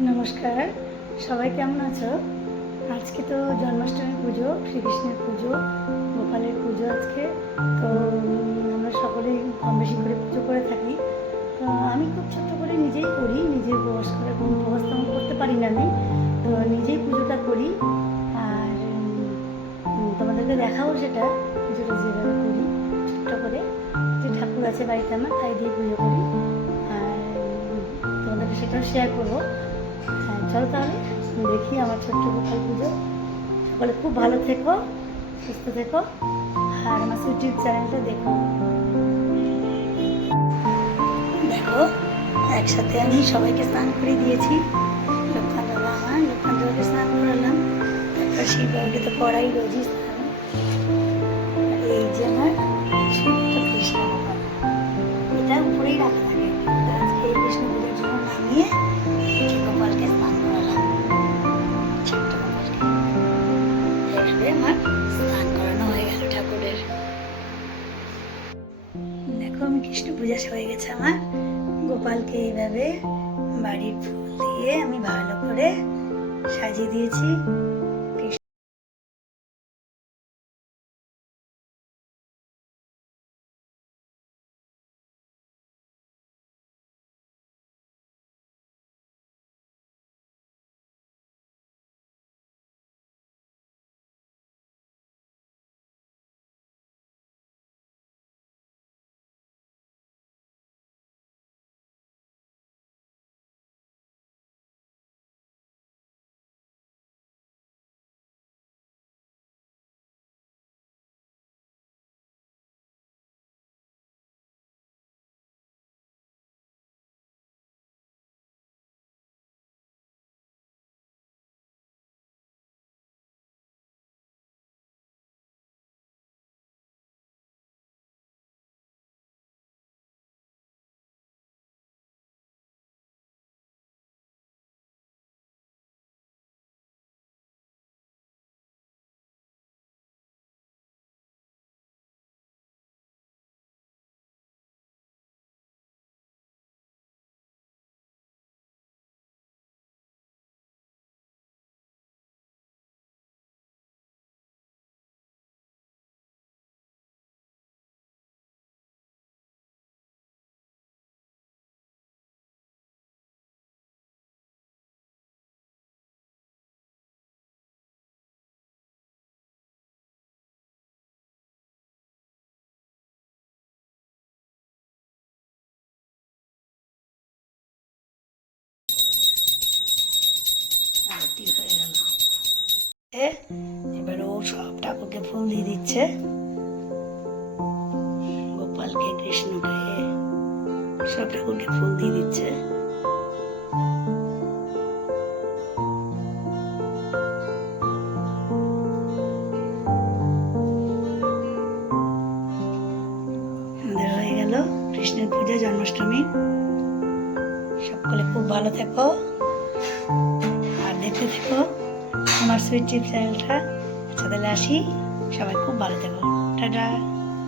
নমস্কার। সবাই কেমন আছো? আজকে তো জন্মাষ্টমী পুজো, শ্রীকৃষ্ণের পুজো, গোপালের পুজো আজকে। তো আমরা সকলেই কম বেশি করে পুজো করে থাকি। তো, আমি খুব ছোট্ট করে নিজেই করি, নিজে উপবাস করে কোনো তেমন করতে পারি না আমি। তো, নিজেই পুজোটা করি। আর তোমাদেরকে দেখাও সেটা, পুজোটা যেভাবে করি, ছোট্ট করে। যে ঠাকুর আছে বাড়িতে আমার, তাই দিয়ে পুজো করি। আর, তোমাদেরকে সেটাও শেয়ার করব। চলো তাহলে দেখি আমার ছোট্ট গোপাল পুজো। সকলে খুব ভালো থেকো, সুস্থ থেকো, আর আমার ইউটিউব চ্যানেলটা দেখো। দেখো, একসাথে আমি সবাইকে স্নান করে দিয়েছি। লক্ষণ বাবা আমার লক্ষণ বাবাকে স্নান করালাম। তারপর বাবুকে তো করাই রোজই স্নান। এই যে আমার আমি কৃষ্ণ পূজা হয়ে গেছে আমার। গোপালকে এইভাবে বাড়ির ফুল দিয়ে আমি ভালো করে সাজিয়ে দিয়েছি। এবার ও সব ঠাকুরকে ফুল দিয়ে দিচ্ছে। গোপালকে, কৃষ্ণকে, সব ঠাকুরকে ফুল দিয়ে দিচ্ছে। হয়ে গেল কৃষ্ণের পূজা, জন্মাষ্টমী। সকলে খুব ভালো থেকো। আর দেখতে থেকো। আমার সুইট টিপ চ্যানেলটা তাহলে আসি সবাই খুব ভালো থাকো। টাটা।